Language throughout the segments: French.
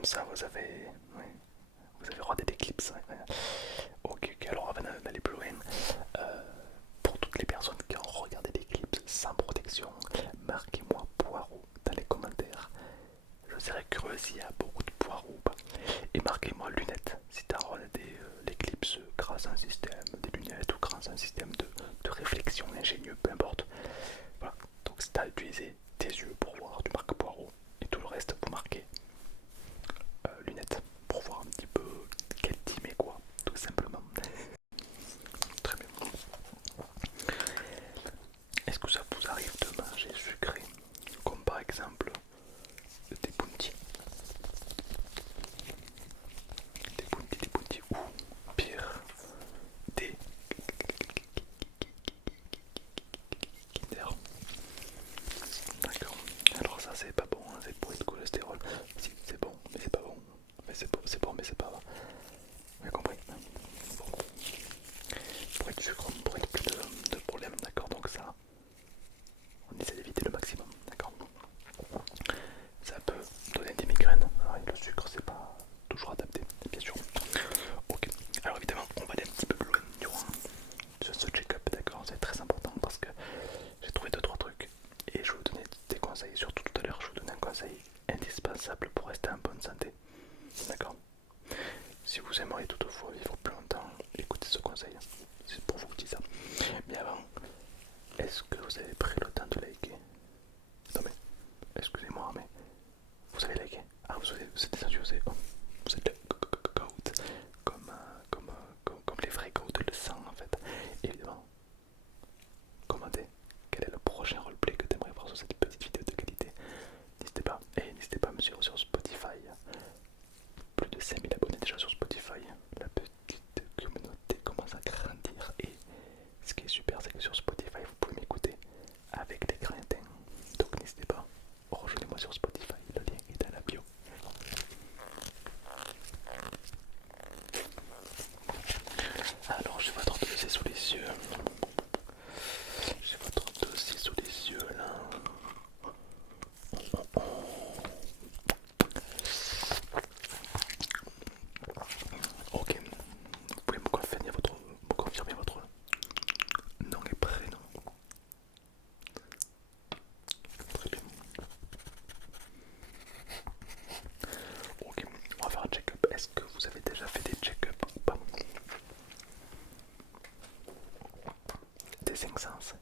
comme ça, oui, vous avez regardé l'éclipse. Ouais, ouais. Ok, ok, alors avant d'aller plus loin, euh, pour toutes les personnes qui ont regardé l'éclipse sans protection, marquez-moi poireau dans les commentaires. Je serais curieux s'il y a beaucoup de poireaux ou pas. Et marquez-moi lunettes si tu as regardé l'éclipse grâce à un système des lunettes ou grâce à un système de réflexion ingénieux, peu importe. Voilà, donc si tu as utilisé tes yeux pour voir, tu marques poireau et tout le reste, vous marquez lunettes pour voir un petit peu quel team est quoi, tout simplement. Très bien. Est-ce que ça vous arrive de manger sucré, comme par exemple des bounties, des bounties ou pire, des Kinder? D'accord. Alors ça c'est pas bon, hein, c'est pour le cholestérol. Si c'est bon, mais c'est pas bon. Mais c'est bon, mais c'est pas. Vous avez compris? Bon. Pour être sucre, pour être plus de problèmes, d'accord. Donc ça, on essaie d'éviter le maximum, d'accord. Ça peut donner des migraines. Ah, et le sucre, c'est pas toujours adapté, bien sûr. Ok. Alors évidemment, on va aller un petit peu plus loin durant ce check-up, d'accord. C'est très important parce que j'ai trouvé deux trois trucs et je vais vous donner des conseils. Surtout tout à l'heure, je vous donne un conseil indispensable pour rester en bonne santé, d'accord. Si vous aimeriez toutefois vivre plus longtemps, écoutez ce conseil. C'est pour vous que je dis ça. Mais avant, est-ce que vous avez pris le temps de liker? Non mais, excusez-moi, mais vous avez liké? Ah, vous êtes descendu, vous êtes le goat, comme les vrais goats le sang en fait. Évidemment, commentez quel est le prochain roleplay que tu aimerais voir sur cette petite vidéo de qualité. N'hésitez pas, et n'hésitez pas à me suivre sur Spotify. Plus de 5000 abonnés déjà sur Spotify. La petite communauté commence à grandir et ce qui est super, c'est que sur Spotify, vous pouvez m'écouter avec l'écran éteint. Donc n'hésitez pas, rejoignez-moi sur Spotify, le lien est dans la bio. Alors j'ai votre dossier sous les yeux. J'ai votre dossier sous les yeux là. Ok, vous pouvez me confirmer votre nom et prénom. Très bien. Ok, on va faire un check-up. Est-ce que vous avez déjà fait des check-up ou pas? Des 5 sens.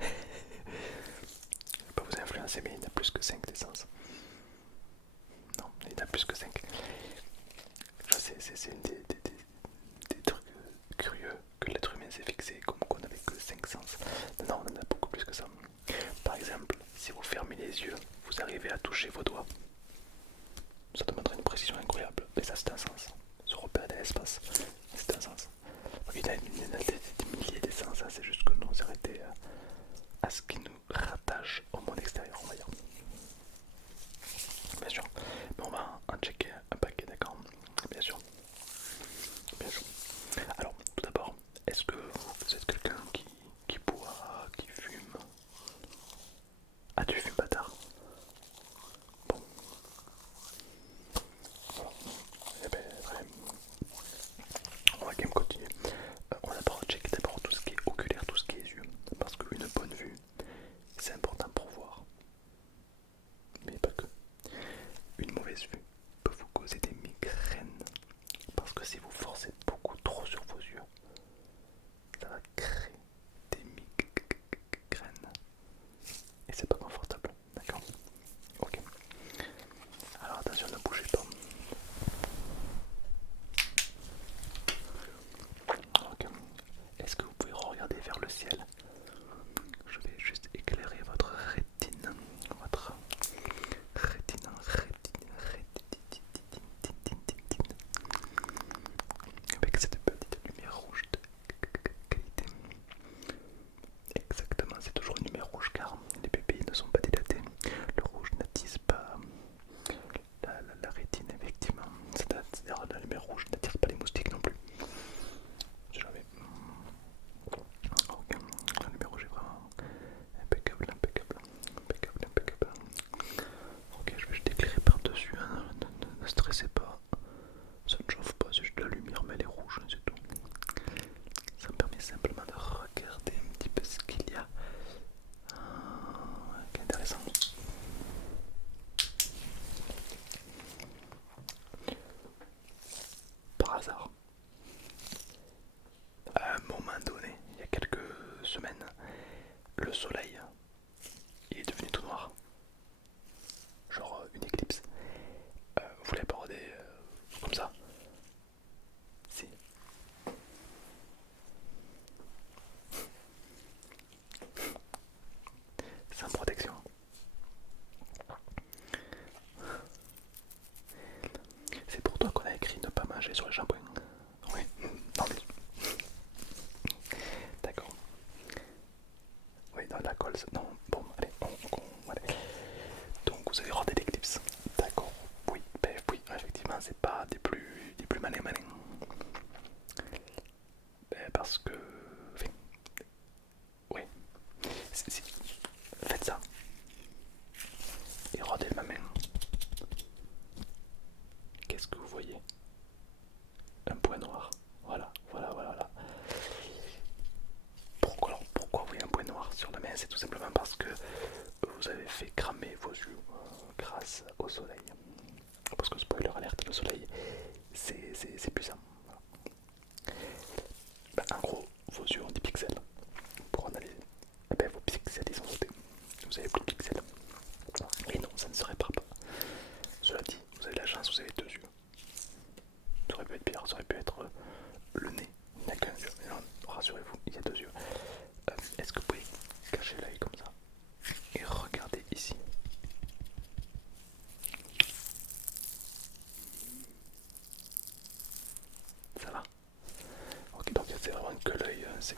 Je vais pas vous influencer, mais il y en a plus que 5 des sens. Non, il y en a plus que 5. Je sais, c'est une des trucs curieux que l'être humain s'est fixé, comme qu'on n'avait que 5 sens. Non, on en a beaucoup plus que ça. Par exemple, si vous fermez les yeux, vous arrivez à toucher vos doigts. Ça demanderait une précision incroyable. Et ça, c'est un sens. Se repérer dans l'espace, c'est un sens. Il y en a des milliers d'essences, hein, c'est juste que nous on s'est arrêté à ce qui nous rattache au monde extérieur, on va dire. Bien sûr. Mais on va en checker un paquet, d'accord? Bien sûr. Bien sûr. Alors, tout d'abord, est-ce que vous êtes quelqu'un qui boit, qui fume? Ah, tu fumes, bâtard. Bon, voilà. Eh ben, très bien. On va quand même continuer. On va d'abord checker d'abord tout ce qui est oculaire, tout ce qui est yeux. Parce qu'une bonne vue, c'est important pour voir. Mais pas que. Une mauvaise vue peut vous causer des migraines. Parce que si vous forcez beaucoup trop sur vos yeux, ça va créer des migraines. Et c'est pas confortable. D'accord? Ok. Alors attention, ne bougez pas. Ok. Est-ce que vous pouvez regarder vers le ciel? Je vais juste éclairer votre rétine. Votre rétine, rétine, rétine. cracher sur les shampoings. Oui, non mais... D'accord. Oui, dans la colle, non, bon, allez, allez. Donc vous avez rodé des clips. D'accord, oui, ben, oui, effectivement, c'est pas des plus malins. Ben, parce que... Enfin, oui, si, faites ça. Et rodez ma main. Qu'est-ce que vous voyez? Un point noir. Voilà. Pourquoi vous voyez un point noir sur la main? C'est tout simplement parce que vous avez fait cramer vos yeux grâce au soleil. Parce que spoiler alerte, le soleil c'est puissant. Ben, en gros, vos yeux ont des pixels. Pour analyser, eh ben, vos pixels ils sont sautés. Vous avez plus de pixels. Et non, ça ne se répare pas. Cela dit, vous avez de la chance, vous avez deux yeux. Ça aurait pu être pire, ça aurait pu être le nez. Il n'y a qu'un yeux. Mais non, rassurez-vous, il y a deux yeux. Est-ce que vous pouvez cacher l'œil comme ça et regarder ici? Ça va? Ok, donc c'est vraiment que l'œil, c'est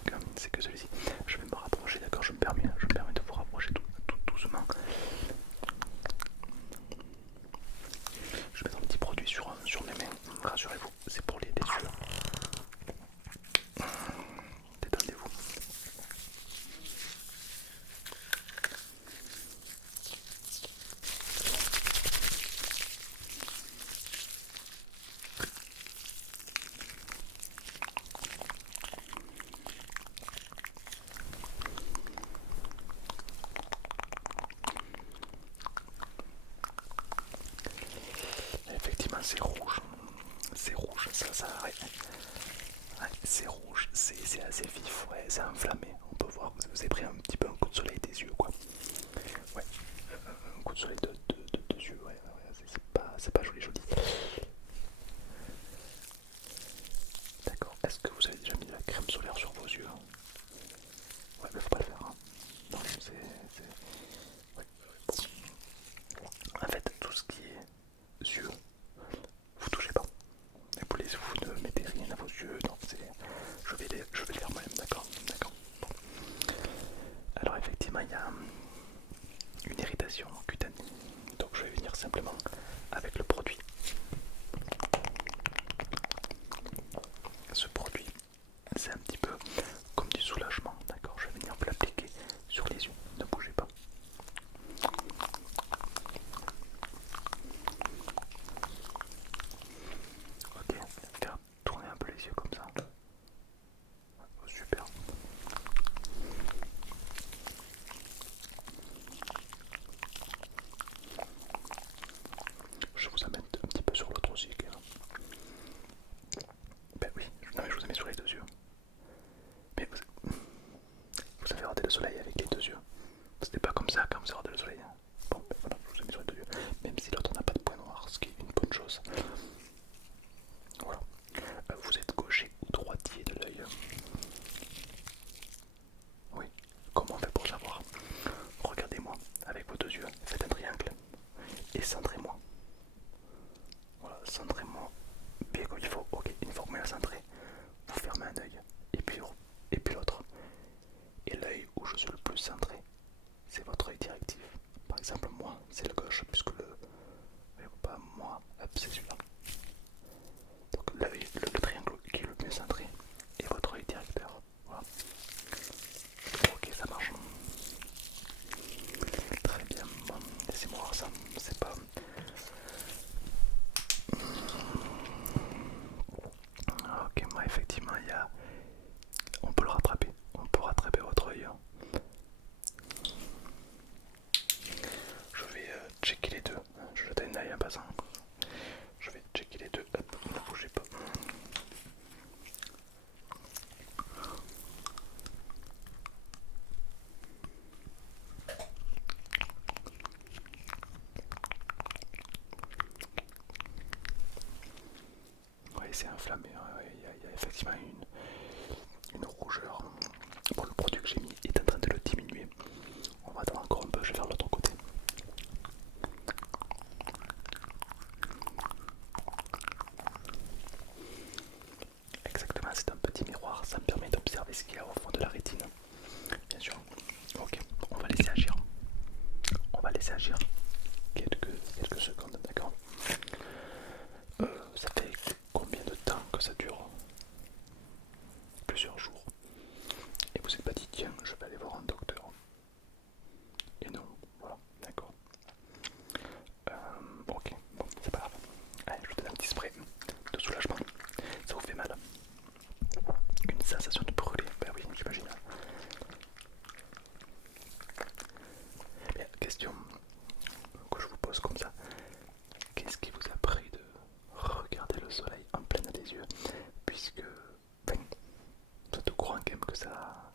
que celui-ci. Je vais me rapprocher, d'accord, je me permets de vous rapprocher tout doucement. Je vais mettre un petit produit sur mes mains, rassurez-vous, c'est pour les yeux. Détendez-vous. Effectivement, c'est rouge. C'est rouge, ça arrête. Ouais, c'est rouge, c'est assez vif, ouais, c'est enflammé. On peut voir que vous avez pris un petit peu un coup de soleil des yeux, quoi. Ouais, un coup de soleil de yeux, ouais, c'est pas joli. D'accord, est-ce que vous avez déjà mis de la crème solaire sur vos yeux? Ouais, mais faut pas le faire, hein. Non, ouais. Bon. En fait, tout ce qui est yeux, vous touchez pas. Vous ne mettez rien à vos yeux, non, je vais le faire moi-même, d'accord. Bon. Alors effectivement, il y a une irritation cutanée, donc je vais venir simplement avec le produit. Ce produit, c'est un petit peu comme du soulagement, d'accord. Je vais venir vous l'appliquer sur les yeux, ne bougez pas. Ok, faire tourner un peu les yeux comme ça. Oh, super. Je vous amène un petit peu sur l'autre aussi. Ben oui, non mais je vous ai mis sur les deux yeux. Mais vous avez raté le soleil avec les deux yeux. C'était pas comme ça quand vous avez raté le soleil. Bon, ben voilà, je vous ai mis sur les deux yeux. Même si l'autre n'a pas de point noir, ce qui est une bonne chose. Voilà. Vous êtes gaucher ou droitier de l'œil? Oui. Comment on fait pour savoir? Regardez-moi avec vos deux yeux. Faites un triangle. Et centrez-moi. Voilà, centrez-moi bien comme il faut. Ok, une fois que vous m'avez centré, vous fermez un œil et puis l'autre. Et l'œil où je suis le plus centré, c'est votre œil directif. Par exemple, moi, c'est le gauche, puisque pas moi, c'est celui-là. Donc l'œil, le triangle qui est le mieux centré est votre œil directeur. Voilà. Ok, ça marche. Très bien. Bon, laissez-moi voir ça. C'est pas. Ok, moi effectivement, on peut le rattraper. On peut rattraper votre œil. Je vais checker les deux. Je jette un œil en passant. Je vais checker les deux. Hop, ne bougez pas. Oui, c'est inflammé. Il y a effectivement une rougeur. Bon, le produit que j'ai mis est en train de le diminuer. On va attendre encore un peu. Je vais faire l'autre côté. ce qu'il y a au fond de la rétine. Bien sûr. Ok, on va laisser agir. On va laisser agir quelques secondes, d'accord. Ça fait combien de temps que ça dure? Plusieurs jours. Et vous n'êtes pas dit, tiens, je vais aller voir un docteur. Et non, voilà, d'accord. Ok, bon, c'est pas grave. Allez, je vous donne un petit spray de soulagement. Ça vous fait mal? Une sensation de brûler, ben oui, j'imagine. Question que je vous pose comme ça. Qu'est-ce qui vous a pris de regarder le soleil en plein des yeux? Puisque, ben, vous êtes au courant quand même que ça...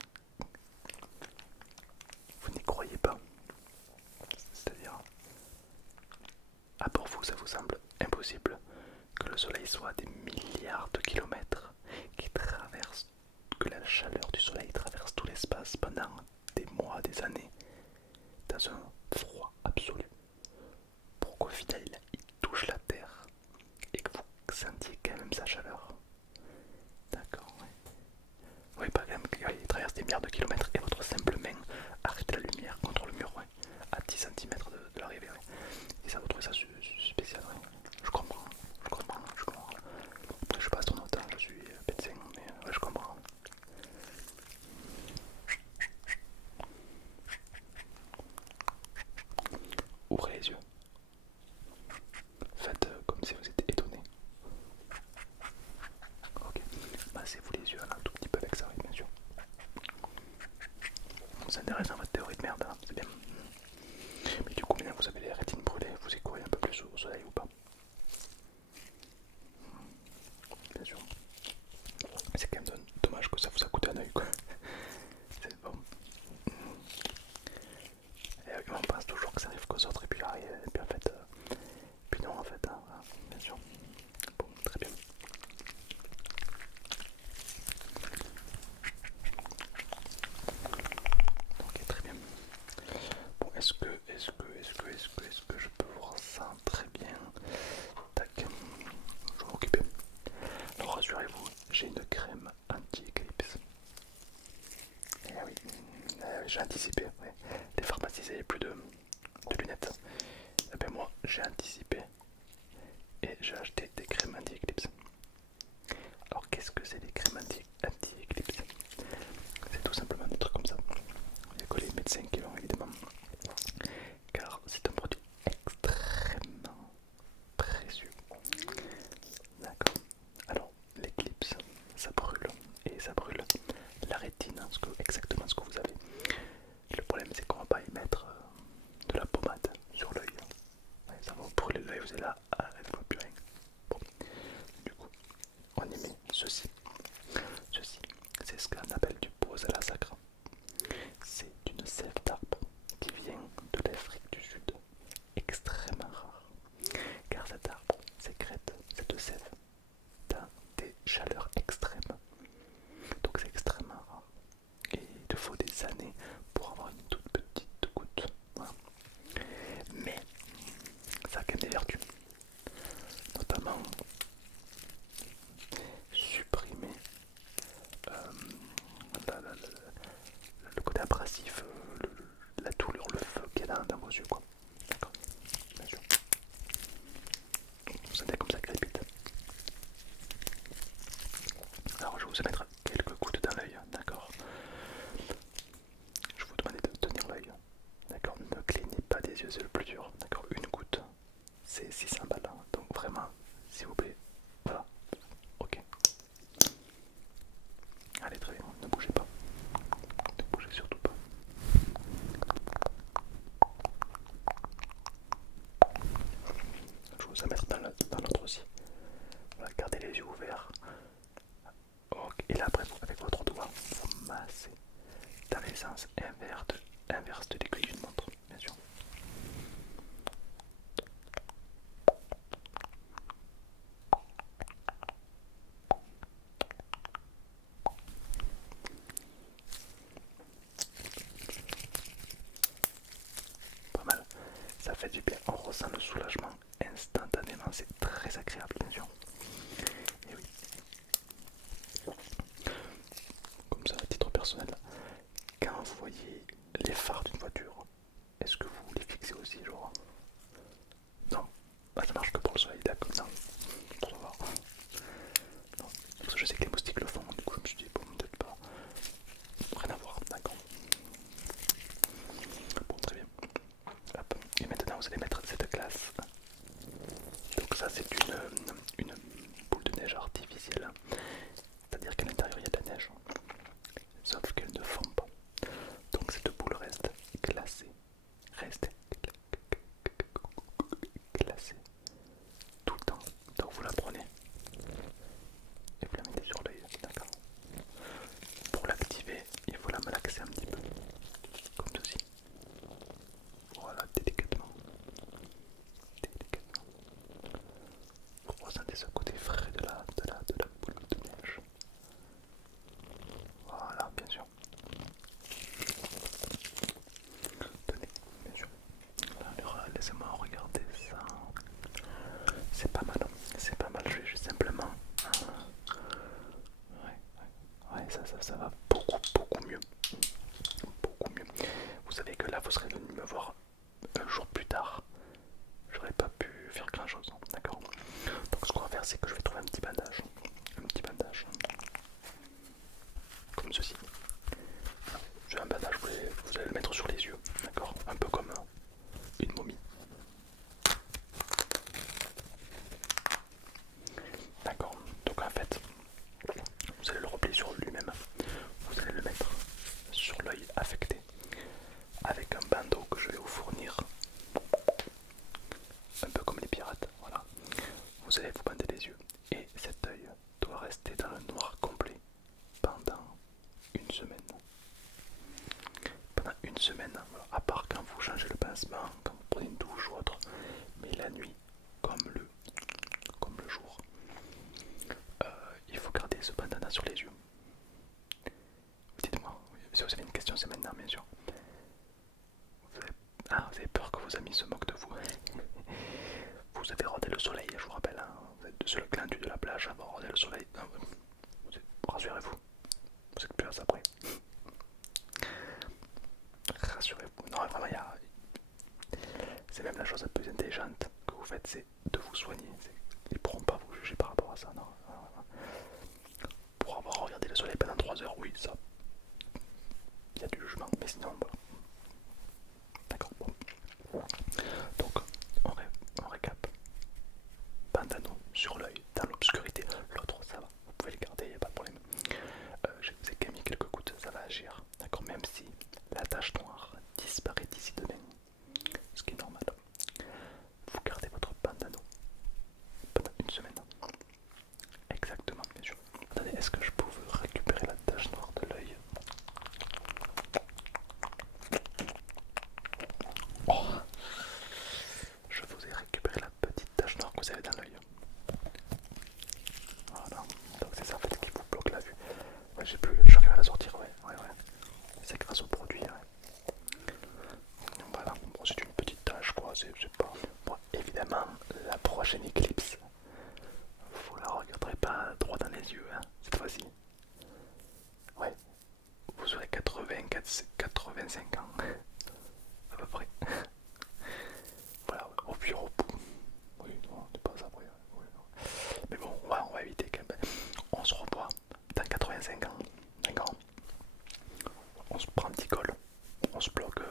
Vous n'y croyez pas. C'est-à-dire, pour vous, ça vous semble impossible que le soleil soit à des milliards de kilomètres, qui traverse, que la chaleur du soleil traverse tout l'espace pendant des mois, des années, dans un froid absolu, pour qu'au final il touche la terre et que vous sentiez quand même sa chaleur. D'accord, ouais. Oui, pas quand même, il traverse des milliards de kilomètres et votre simple main arrête la lumière contre le mur, ouais, à 10 cm de l'arrivée, ouais. Et ça, vous trouvez ça spécial, ouais. Je comprends, je comprends, je comprends. Après, je passe ton autant, je suis médecin, mais ouais, je comprends. Ouvrez les yeux. Faites comme si vous étiez étonné. Ok. Massez-vous les yeux un tout petit peu avec ça, oui, bien sûr. C'est intéressant votre théorie de merde, hein, c'est bien. Mais du coup, maintenant vous avez les rétines brûlées, vous y courez un peu plus au soleil ou pas? Bien sûr. C'est quand même dommage que ça vous a coûté un œil, quoi. C'est bon. Et on pense toujours que ça arrive qu'aux autres, et puis, et puis en fait, puis non en fait, hein, voilà, bien sûr. Bon, très bien. Ok, très bien. Bon, est-ce que je peux voir ça très bien? Tac, je vais m'occuper. Alors rassurez-vous, j'ai une crème anti-éclipse. Eh oui, j'ai anticipé. Ouais. Les pharmacies n'avaient plus de lunettes. Et ben moi, j'ai anticipé et j'ai acheté des crèmes anti-éclipse. Alors qu'est-ce que c'est les crèmes anti-éclipse? C'est tout simplement un truc comme ça. Il n'y a que les médecins qui l'ont évidemment. Car c'est un produit extrêmement précieux. D'accord. Alors, l'éclipse, ça brûle. Et ça brûle la rétine, exactement ce que vous avez. Le problème, c'est qu'on va pas y mettre de la pommade sur l'œil. Ouais, ça va vous brûler l'œil, vous êtes là, elle ne voit plus rien. Bon, du coup, on y met ceci. Ceci, c'est ce qu'on appelle du Bosala sacra. C'est une sève d'arbre qui vient de l'Afrique du Sud, extrêmement rare, car cet arbre sécrète cette sève dans des chaleurs extrêmes. Donc c'est extrêmement rare. Et il te faut des années pour avoir une toute petite goutte. Voilà. Mais ça a quand même des vertus, notamment supprimer le côté abrasif, la douleur, le feu qu'il y a dans vos yeux, quoi. D'accord, bien sûr. Vous sentez comme ça crépite. Alors je vais vous mettre quelques gouttes dans l'œil, d'accord. Je vais vous demander de tenir l'œil, d'accord. Ne clignez pas des yeux, c'est le plus dur, d'accord. Une goutte, c'est 600 balles, hein. Donc vraiment, s'il vous plaît, voilà, ok. Allez, très bien, ne bougez pas, ne bougez surtout pas. Je vais vous en mettre dans l'autre aussi. Voilà, gardez les yeux ouverts. Okay. Et là après, avec votre doigt, vous massez dans les sens inverse de l'aiguille d'une montre, bien sûr. Pas mal, ça fait du bien, on ressent le soulagement instantanément, c'est très agréable, bien sûr. Et oui, comme ça, personnel. Quand vous voyez les phares d'une voiture, est-ce que vous les fixez aussi, genre? Non. Ah, ça marche que pour le soleil, d'accord. Non. Pour savoir. Non. Parce que je sais que les moustiques le font, du coup je me suis dit, bon, peut-être pas. Rien à voir, d'accord. Bon, très bien. Hop. Et maintenant, vous allez mettre cette glace. Donc ça, c'est une boule de neige artificielle. C'est-à-dire qu'à l'intérieur, il y a de la neige. Sauf qu'elle ne fond pas. Donc cette boule reste glacée. Reste glacée. Tout le temps. Donc vous la prenez et vous la mettez sur l'œil. D'accord. Pour l'activer, il faut la malaxer un petit peu. Comme ceci. Voilà, délicatement. Délicatement. Vous ressentez ce côté frais de la boule de neige. Voilà, bien sûr. Tenez, bien sûr. Alors, laissez-moi regarder ça. C'est pas mal, c'est pas mal. Je vais juste simplement. Ouais, ça va beaucoup mieux. Beaucoup mieux. Vous savez que là, vous serez venu me voir un jour plus tard. J'aurais pas pu faire grand chose, d'accord? Donc, ce qu'on va faire, c'est que je vais trouver un petit bandage. Un petit bandage. Comme ceci. J'ai un bandage, vous allez le mettre sur les yeux, d'accord? Un peu comme une momie. D'accord, donc en fait, vous allez le replier sur lui-même. Vous allez le mettre sur l'œil affecté avec un bandeau que je vais vous fournir. Un peu comme les pirates, voilà. Vous allez vous bander les yeux et cet œil doit rester dans le noir complet pendant une semaine. Pendant une semaine, voilà. À part quand vous changez le pansement, quand vous prenez une douche ou autre, mais la nuit, comme le jour, il faut garder ce bandana sur les yeux. Dites-moi, si vous avez une question, c'est maintenant, bien sûr. Vous avez peur que vos amis se moquent de vous. Vous avez rodé le soleil, je vous rappelle. Hein. Vous êtes sur le glandu de la plage, avoir rodé le soleil. Rassurez-vous, vous êtes plus à ça après. Rassurez-vous. Non, vraiment, c'est même la chose la plus intelligente que vous faites, c'est de vous soigner. Ils ne pourront pas vous juger par rapport à ça. Non. Pour avoir regardé le soleil pendant 3 heures, oui, ça, il y a du jugement, mais sinon, voilà. D'accord, bon. Donc, on récap. Bandano sur l'œil, dans l'obscurité. L'autre, ça va, vous pouvez le garder, il n'y a pas de problème. Je vous ai quand même mis quelques gouttes, ça va agir. D'accord, même si la tache noire disparaît d'ici demain, ce qui est normal. Vous gardez votre bandano pendant une semaine. Exactement, bien sûr. Attendez, est-ce que je peux récupérer la tache noire de l'œil? Oh, je vous ai récupéré la petite tache noire que vous avez dans l'œil. Voilà, donc c'est ça en fait qui vous bloque la vue. Ouais, j'arrive à la sortir, ouais. C'est grâce au produit, ouais. Voilà, bon, c'est une petite tache quoi, c'est pas... Bon, évidemment, la prochaine éclipse, vous la regarderez pas droit dans les yeux, hein, cette fois-ci. Ouais, vous aurez 85 ans, à peu près. Voilà, au pire au bout. Oui, non, c'est pas ça après. Oui, mais bon, on va éviter quand même. On se revoit dans 85 ans, d'accord? On se prend un petit col, on se bloque,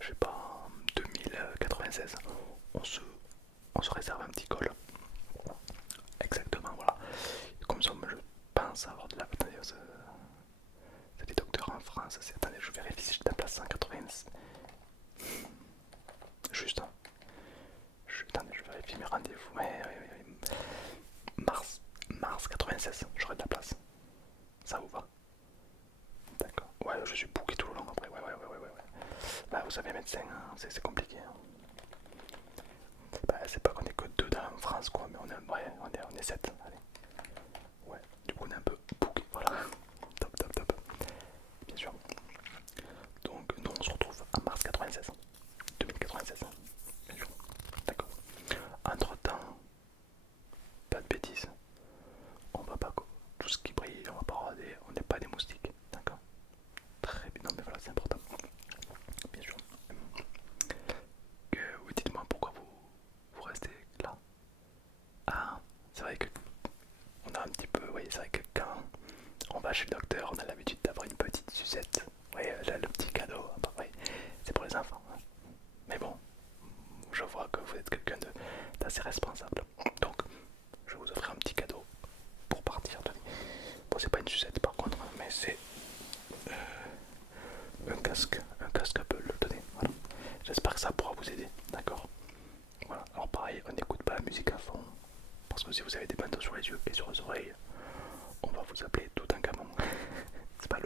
je sais pas, 2096. On se, on se réserve un petit col. Exactement, voilà. Et comme ça, moi, je pense avoir de la. Attendez, c'est des docteurs en France. Attendez, je vérifie si je tape la 180. Juste, hein. Attendez, je vérifie mes rendez-vous. Mars 96, j'aurai de la place. Ça vous va? D'accord. Ouais, je suis booké tout le long après. Ouais. Bah, vous savez, médecin, hein, c'est compliqué. Hein. Bah, c'est pas qu'on est que deux dans en France, quoi, mais on est 7. Allez. Ouais, du coup, on est un peu booké. Voilà. Top. Bien sûr. Donc, nous, on se retrouve en mars 96. 2096. Bien sûr. D'accord. Entre temps, pas de bêtises. On va pas tout ce qui brille, on va pas regarder, on n'est pas des moustiques, d'accord? va chez le docteur, on a l'habitude d'avoir une petite sucette. Oui, le petit cadeau, bah, ouais, c'est pour les enfants. Hein. Mais bon, je vois que vous êtes quelqu'un d'assez responsable. Donc, je vous offrir un petit cadeau pour partir. Bon, c'est pas une sucette par contre, hein, mais c'est un casque Apple. Tenez, voilà. J'espère que ça pourra vous aider, d'accord? Voilà, alors pareil, on n'écoute pas la musique à fond, parce que si vous avez des bandeaux sur les yeux et sur les oreilles, on va vous appeler tout un camon. C'est pas